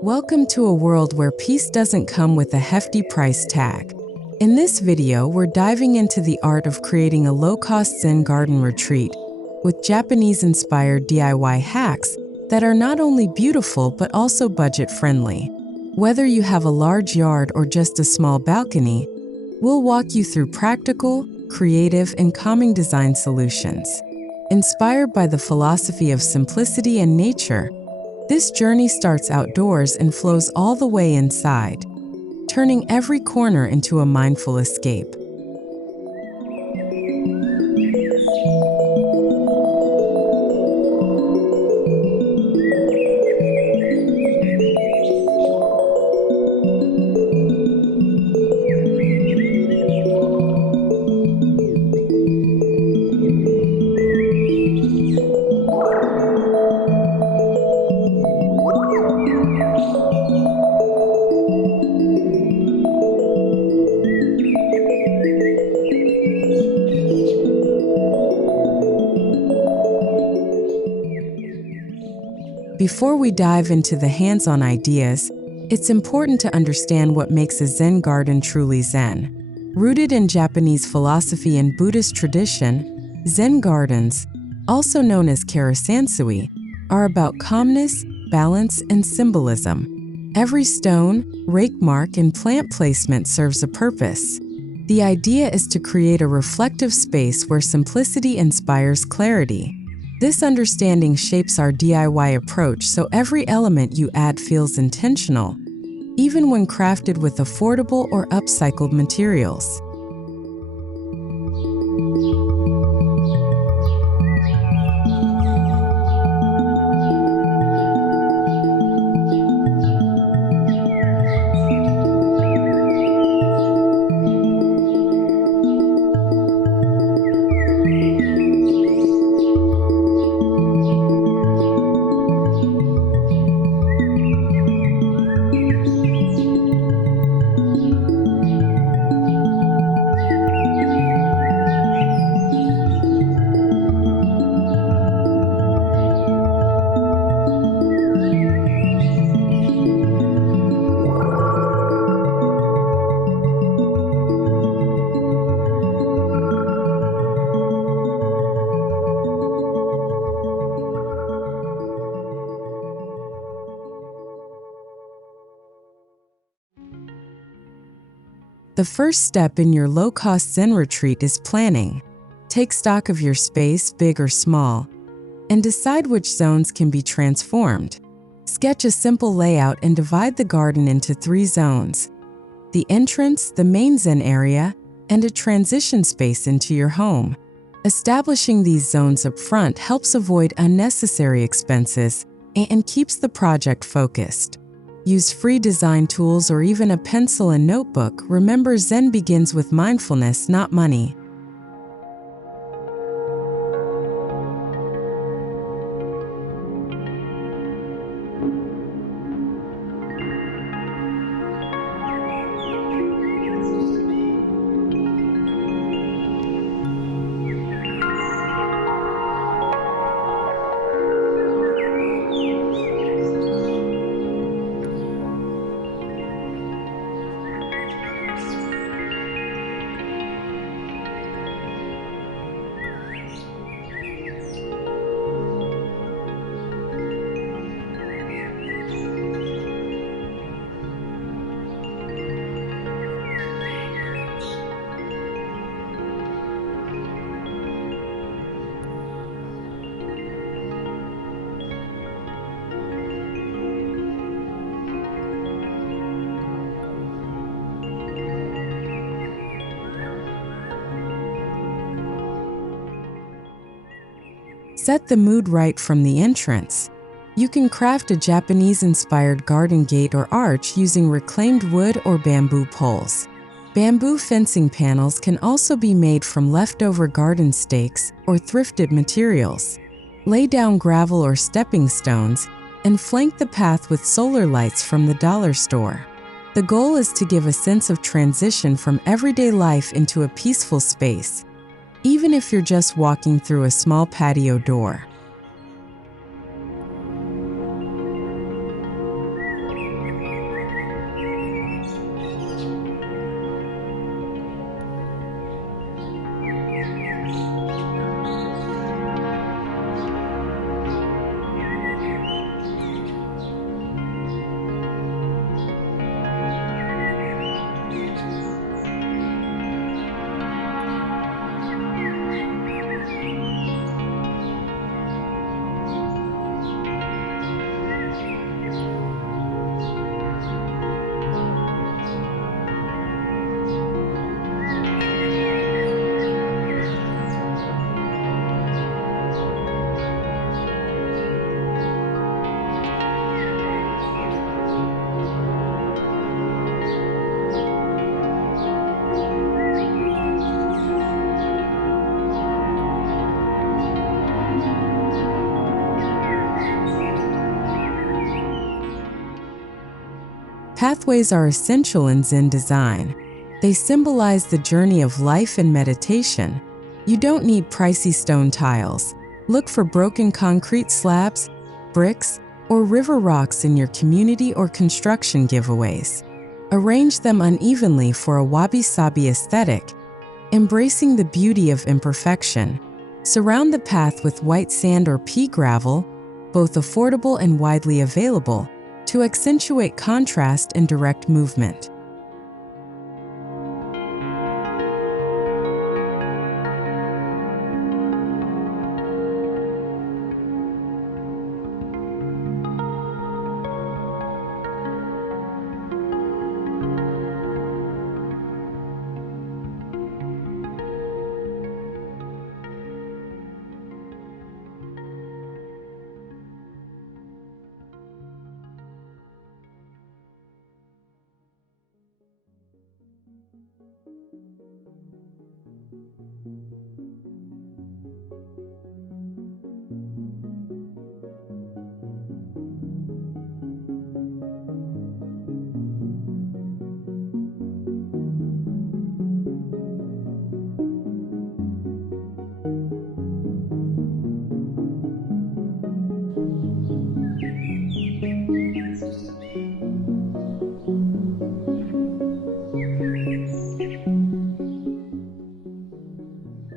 Welcome to a world where peace doesn't come with a hefty price tag. In this video, we're diving into the art of creating a low-cost Zen garden retreat with Japanese-inspired DIY hacks that are not only beautiful but also budget-friendly. Whether you have a large yard or just a small balcony, we'll walk you through practical, creative, and calming design solutions. Inspired by the philosophy of simplicity and nature, this journey starts outdoors and flows all the way inside, turning every corner into a mindful escape. Before we dive into the hands-on ideas, it's important to understand what makes a Zen garden truly Zen. Rooted in Japanese philosophy and Buddhist tradition, Zen gardens, also known as karasansui, are about calmness, balance, and symbolism. Every stone, rake mark, and plant placement serves a purpose. The idea is to create a reflective space where simplicity inspires clarity. This understanding shapes our DIY approach so every element you add feels intentional, even when crafted with affordable or upcycled materials. The first step in your low-cost Zen retreat is planning. Take stock of your space, big or small, and decide which zones can be transformed. Sketch a simple layout and divide the garden into 3 zones: the entrance, the main Zen area, and a transition space into your home. Establishing these zones up front helps avoid unnecessary expenses and keeps the project focused. Use free design tools or even a pencil and notebook. Remember, Zen begins with mindfulness, not money. Set the mood right from the entrance. You can craft a Japanese-inspired garden gate or arch using reclaimed wood or bamboo poles. Bamboo fencing panels can also be made from leftover garden stakes or thrifted materials. Lay down gravel or stepping stones and flank the path with solar lights from the dollar store. The goal is to give a sense of transition from everyday life into a peaceful space, even if you're just walking through a small patio door. Pathways are essential in Zen design. They symbolize the journey of life and meditation. You don't need pricey stone tiles. Look for broken concrete slabs, bricks, or river rocks in your community or construction giveaways. Arrange them unevenly for a wabi-sabi aesthetic, embracing the beauty of imperfection. Surround the path with white sand or pea gravel, both affordable and widely available, to accentuate contrast and direct movement.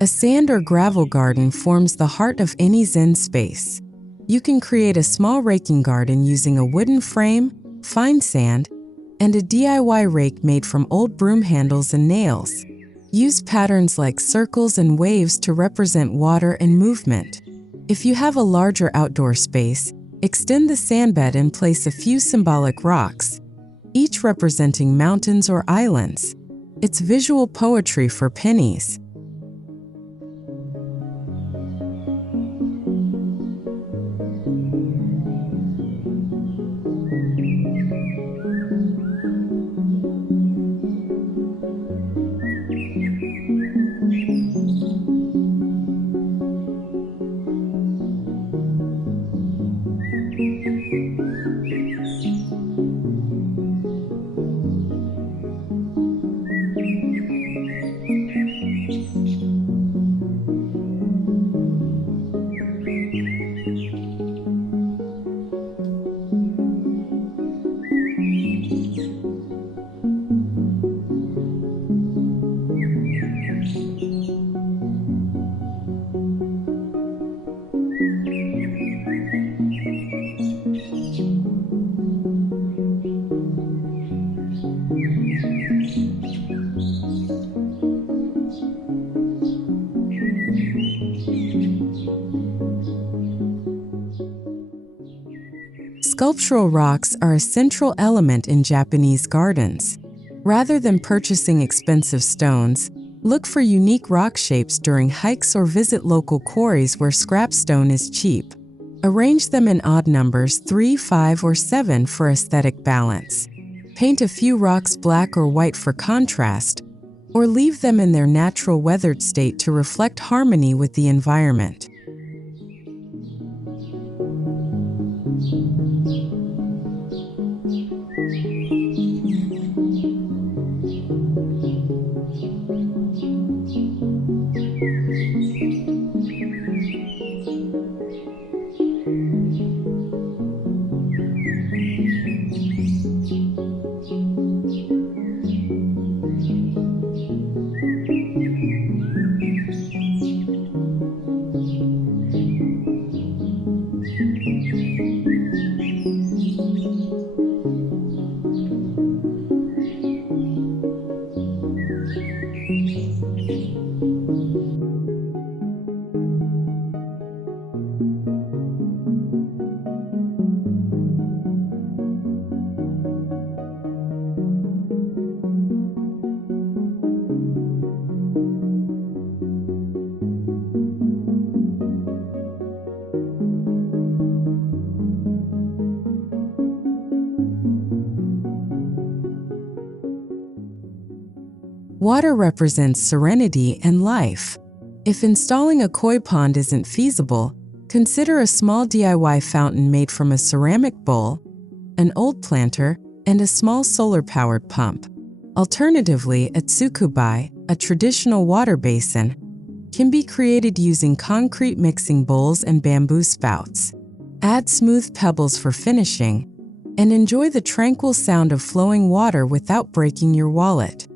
A sand or gravel garden forms the heart of any Zen space. You can create a small raking garden using a wooden frame, fine sand, and a DIY rake made from old broom handles and nails. Use patterns like circles and waves to represent water and movement. If you have a larger outdoor space, extend the sand bed and place a few symbolic rocks, each representing mountains or islands. It's visual poetry for pennies. Sculptural rocks are a central element in Japanese gardens. Rather than purchasing expensive stones, look for unique rock shapes during hikes or visit local quarries where scrap stone is cheap. Arrange them in odd numbers 3, 5, or 7 for aesthetic balance. Paint a few rocks black or white for contrast, or leave them in their natural weathered state to reflect harmony with the environment. Water represents serenity and life. If installing a koi pond isn't feasible, consider a small DIY fountain made from a ceramic bowl, an old planter, and a small solar-powered pump. Alternatively, a tsukubai, a traditional water basin, can be created using concrete mixing bowls and bamboo spouts. Add smooth pebbles for finishing, and enjoy the tranquil sound of flowing water without breaking your wallet.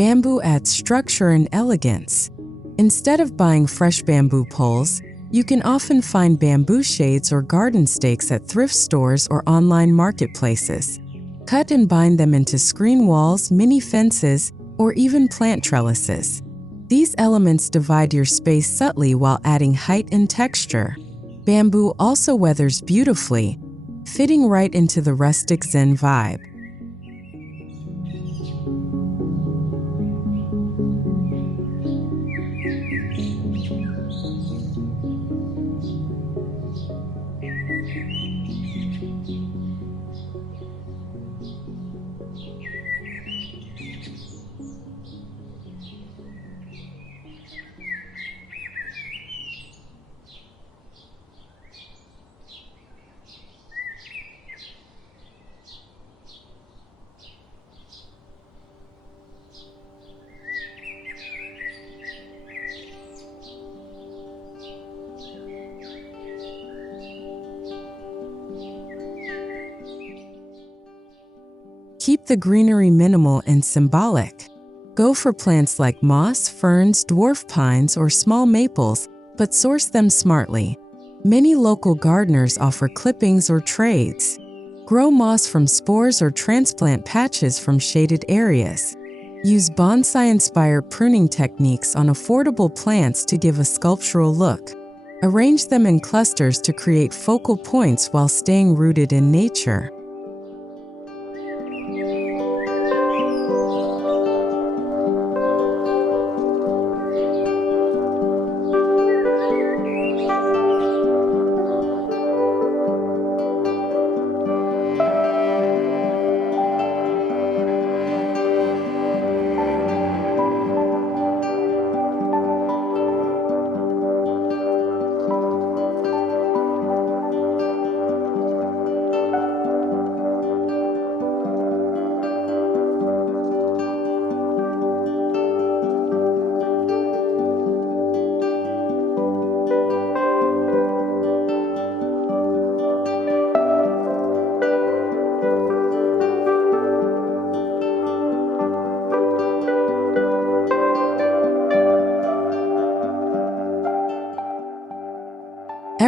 Bamboo adds structure and elegance. Instead of buying fresh bamboo poles, you can often find bamboo shades or garden stakes at thrift stores or online marketplaces. Cut and bind them into screen walls, mini fences, or even plant trellises. These elements divide your space subtly while adding height and texture. Bamboo also weathers beautifully, fitting right into the rustic Zen vibe. Keep the greenery minimal and symbolic. Go for plants like moss, ferns, dwarf pines, or small maples, but source them smartly. Many local gardeners offer clippings or trades. Grow moss from spores or transplant patches from shaded areas. Use bonsai-inspired pruning techniques on affordable plants to give a sculptural look. Arrange them in clusters to create focal points while staying rooted in nature.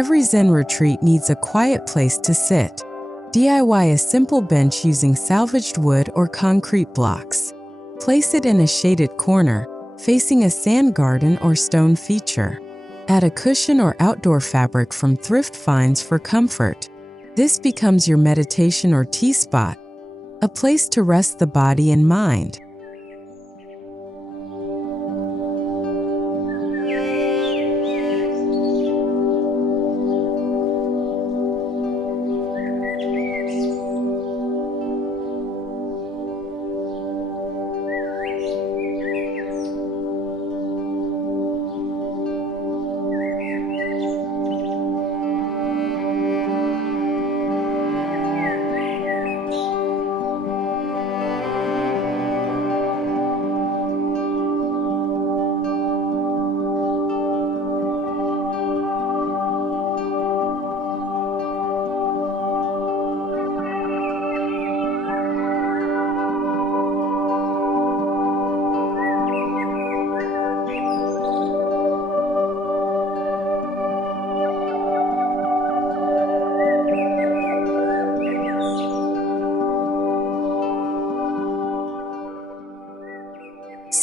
Every Zen retreat needs a quiet place to sit. DIY a simple bench using salvaged wood or concrete blocks. Place it in a shaded corner, facing a sand garden or stone feature. Add a cushion or outdoor fabric from thrift finds for comfort. This becomes your meditation or tea spot, a place to rest the body and mind.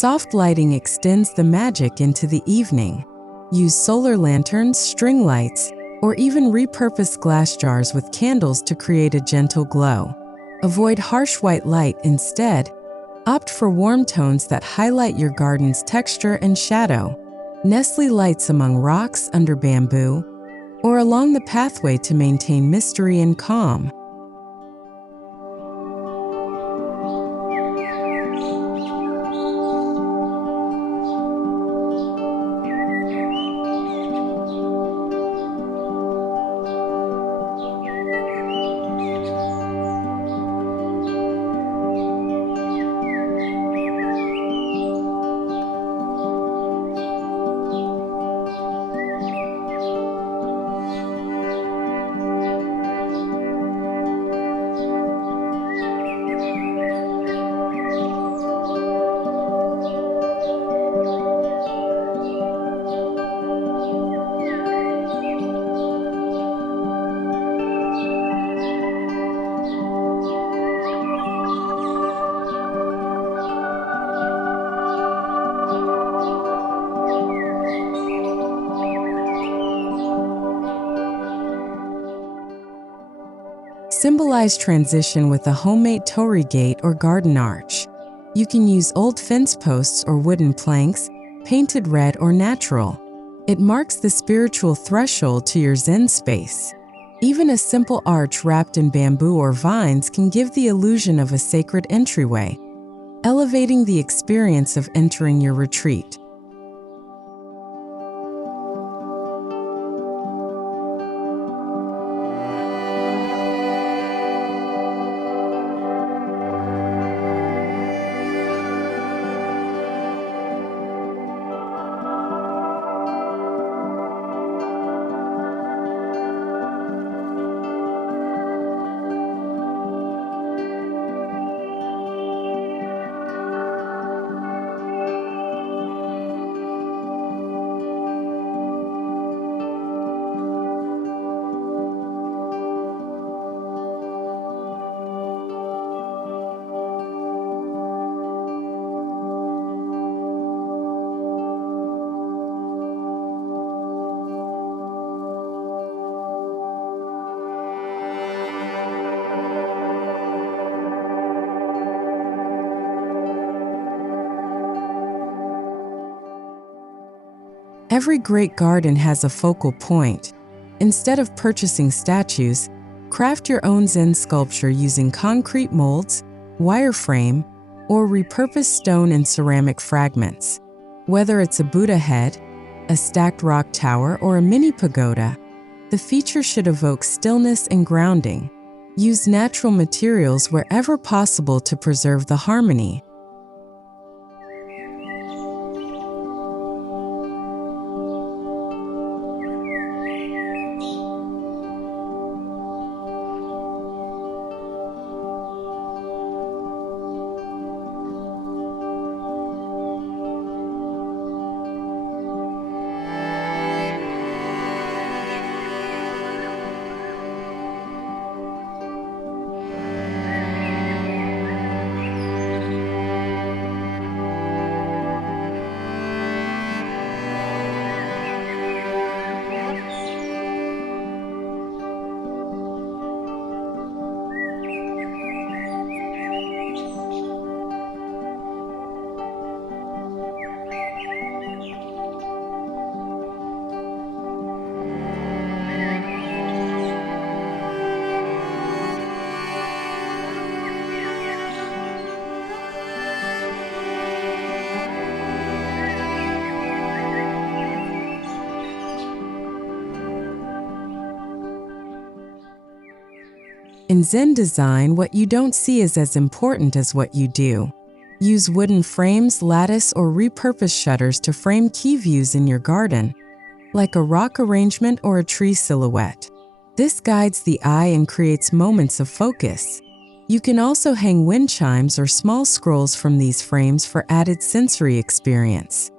Soft lighting extends the magic into the evening. Use solar lanterns, string lights, or even repurposed glass jars with candles to create a gentle glow. Avoid harsh white light instead. Opt for warm tones that highlight your garden's texture and shadow. Nestle lights among rocks, under bamboo, or along the pathway to maintain mystery and calm. Symbolize transition with a homemade Torii gate or garden arch. You can use old fence posts or wooden planks, painted red or natural. It marks the spiritual threshold to your Zen space. Even a simple arch wrapped in bamboo or vines can give the illusion of a sacred entryway, elevating the experience of entering your retreat. Every great garden has a focal point. Instead of purchasing statues, craft your own Zen sculpture using concrete molds, wireframe, or repurposed stone and ceramic fragments. Whether it's a Buddha head, a stacked rock tower, or a mini pagoda, the feature should evoke stillness and grounding. Use natural materials wherever possible to preserve the harmony. In Zen design, what you don't see is as important as what you do. Use wooden frames, lattice, or repurposed shutters to frame key views in your garden, like a rock arrangement or a tree silhouette. This guides the eye and creates moments of focus. You can also hang wind chimes or small scrolls from these frames for added sensory experience.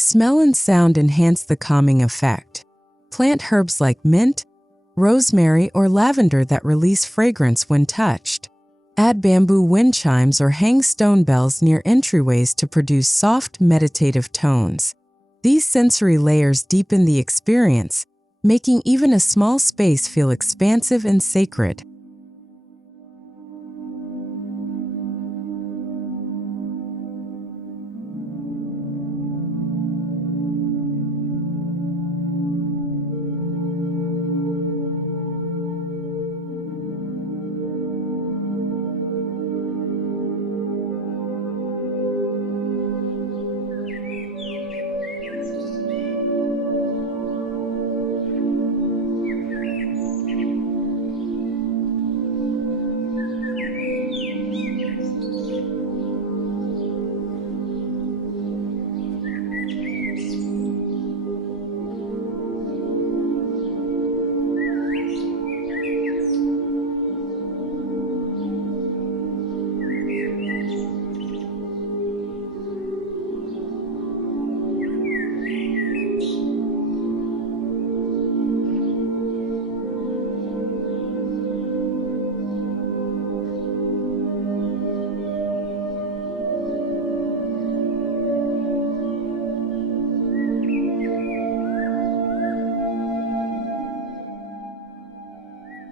Smell and sound enhance the calming effect. Plant herbs like mint, rosemary, or lavender that release fragrance when touched. Add bamboo wind chimes or hang stone bells near entryways to produce soft, meditative tones. These sensory layers deepen the experience, making even a small space feel expansive and sacred.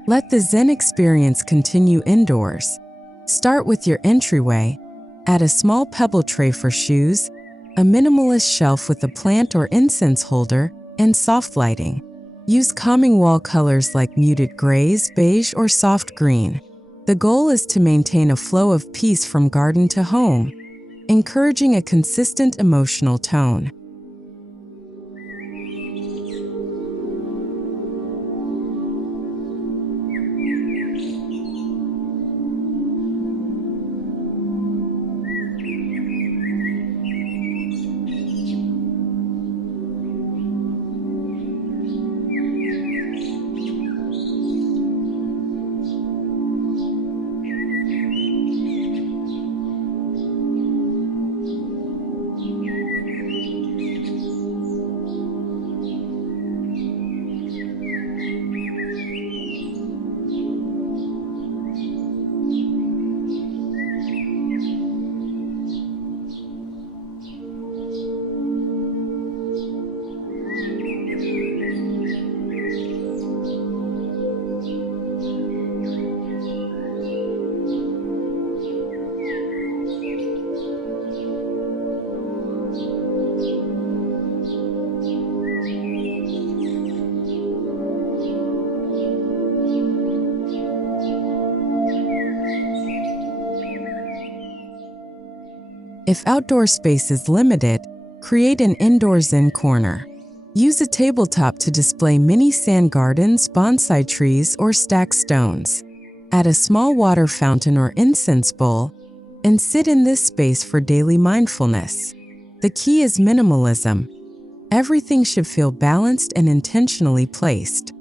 Let the Zen experience continue indoors. Start with your entryway. Add a small pebble tray for shoes, a minimalist shelf with a plant or incense holder, and soft lighting. Use calming wall colors like muted grays, beige, or soft green. The goal is to maintain a flow of peace from garden to home, encouraging a consistent emotional tone. If outdoor space is limited, create an indoor Zen corner. Use a tabletop to display mini sand gardens, bonsai trees, or stacked stones. Add a small water fountain or incense bowl, and sit in this space for daily mindfulness. The key is minimalism. Everything should feel balanced and intentionally placed.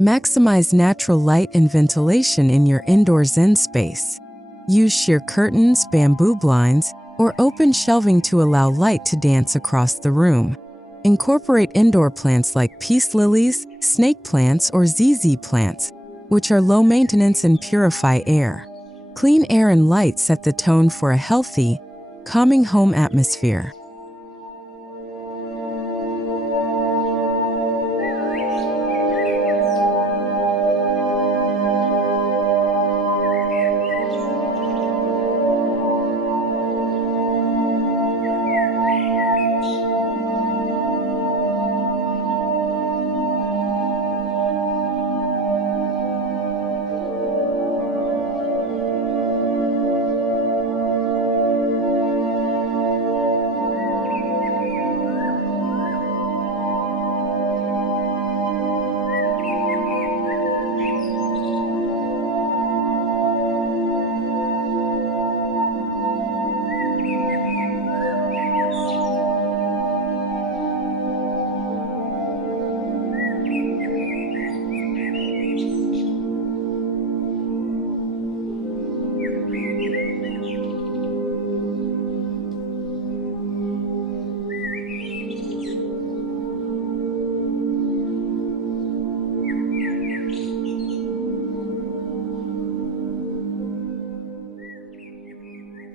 Maximize natural light and ventilation in your indoor Zen space. Use sheer curtains, bamboo blinds, or open shelving to allow light to dance across the room. Incorporate indoor plants like peace lilies, snake plants, or ZZ plants, which are low maintenance and purify air. Clean air and light set the tone for a healthy, calming home atmosphere.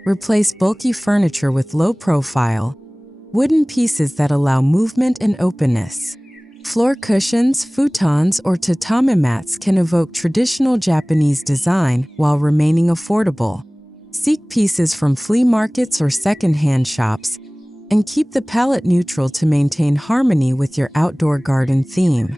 Replace bulky furniture with low-profile, wooden pieces that allow movement and openness. Floor cushions, futons, or tatami mats can evoke traditional Japanese design while remaining affordable. Seek pieces from flea markets or second-hand shops, and keep the palette neutral to maintain harmony with your outdoor garden theme.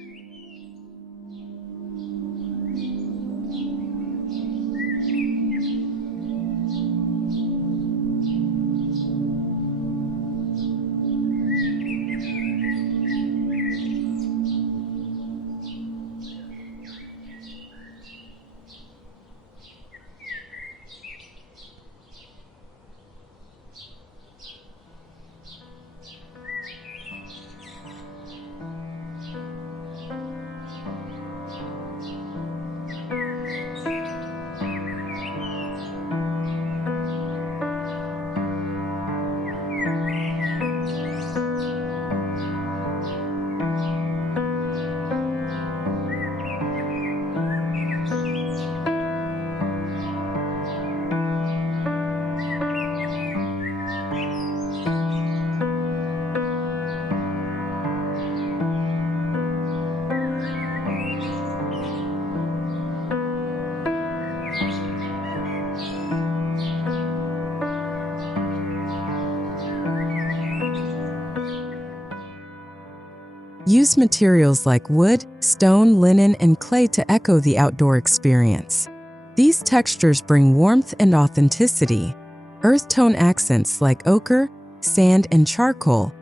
Use materials like wood, stone, linen, and clay to echo the outdoor experience. These textures bring warmth and authenticity. Earth tone accents like ochre, sand, and charcoal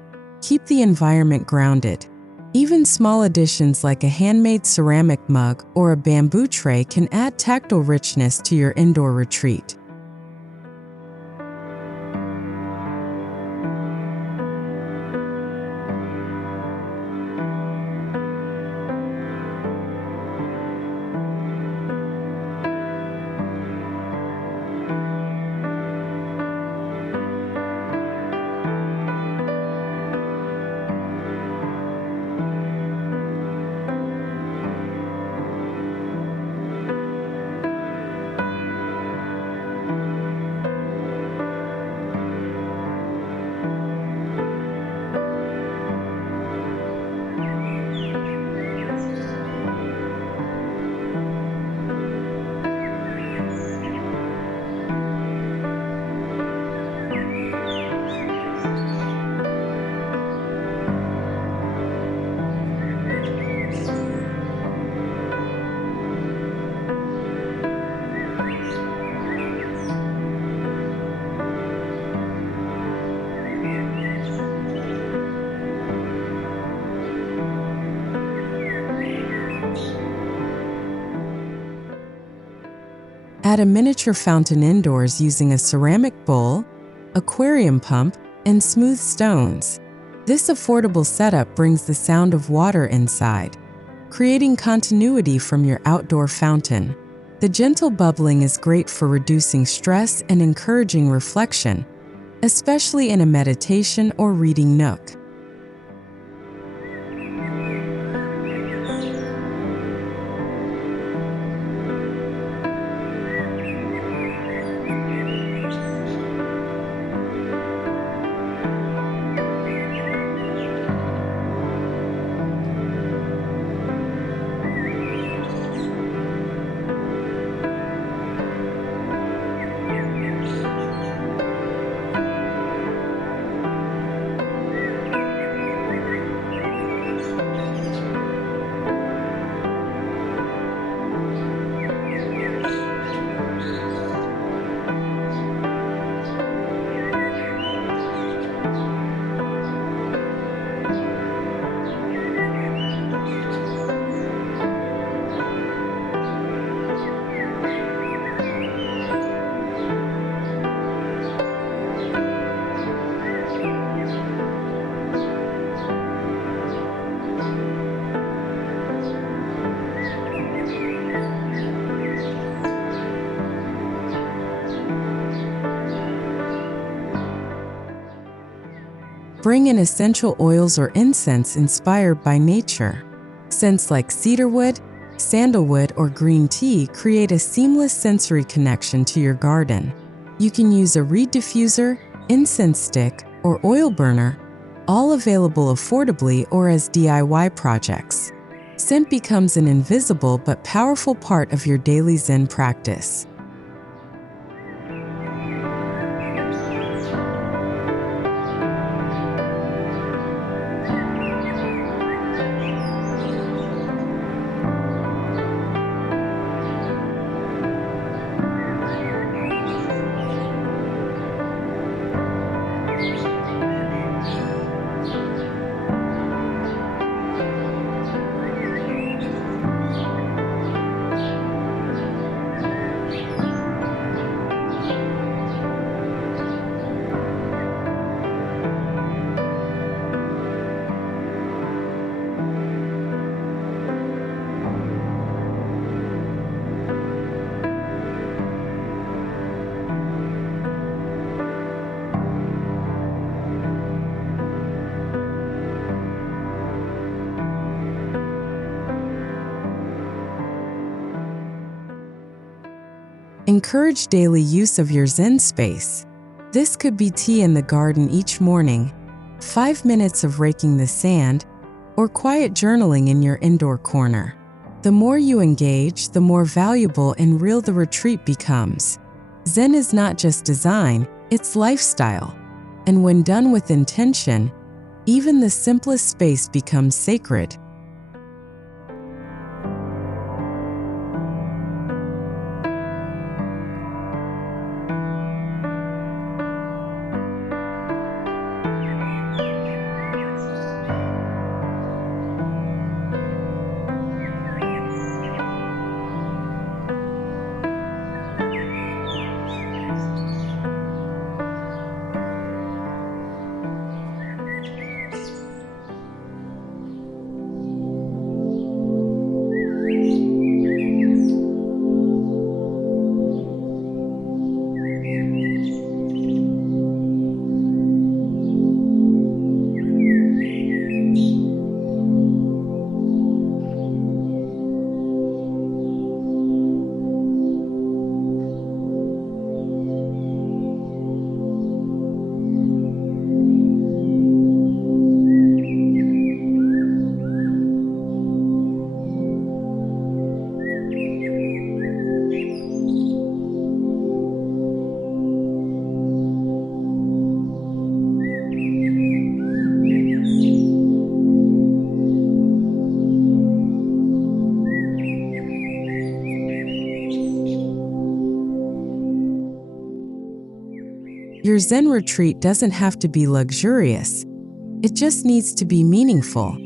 keep the environment grounded. Even small additions like a handmade ceramic mug or a bamboo tray can add tactile richness to your indoor retreat. Add a miniature fountain indoors using a ceramic bowl, aquarium pump, and smooth stones. This affordable setup brings the sound of water inside, creating continuity from your outdoor fountain. The gentle bubbling is great for reducing stress and encouraging reflection, especially in a meditation or reading nook. Bring in essential oils or incense inspired by nature. Scents like cedarwood, sandalwood, or green tea create a seamless sensory connection to your garden. You can use a reed diffuser, incense stick, or oil burner, all available affordably or as DIY projects. Scent becomes an invisible but powerful part of your daily Zen practice. Encourage daily use of your Zen space. This could be tea in the garden each morning, 5 minutes of raking the sand, or quiet journaling in your indoor corner. The more you engage, the more valuable and real the retreat becomes. Zen is not just design, it's lifestyle. And when done with intention, even the simplest space becomes sacred. Your Zen retreat doesn't have to be luxurious. It just needs to be meaningful.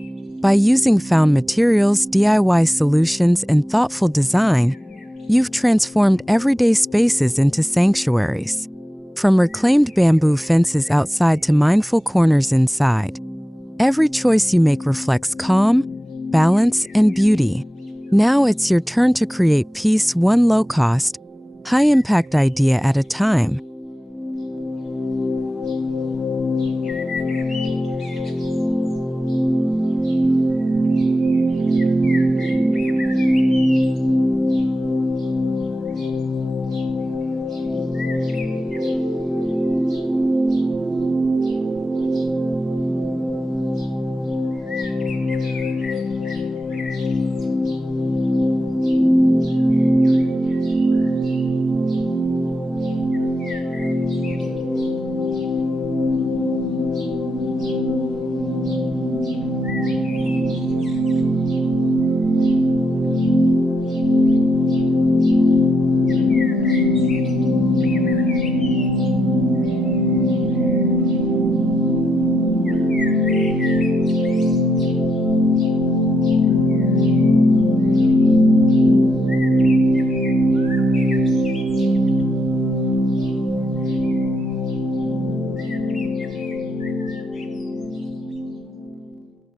By using found materials, DIY solutions, and thoughtful design, you've transformed everyday spaces into sanctuaries. From reclaimed bamboo fences outside to mindful corners inside, every choice you make reflects calm, balance, and beauty. Now it's your turn to create peace one low-cost, high-impact idea at a time.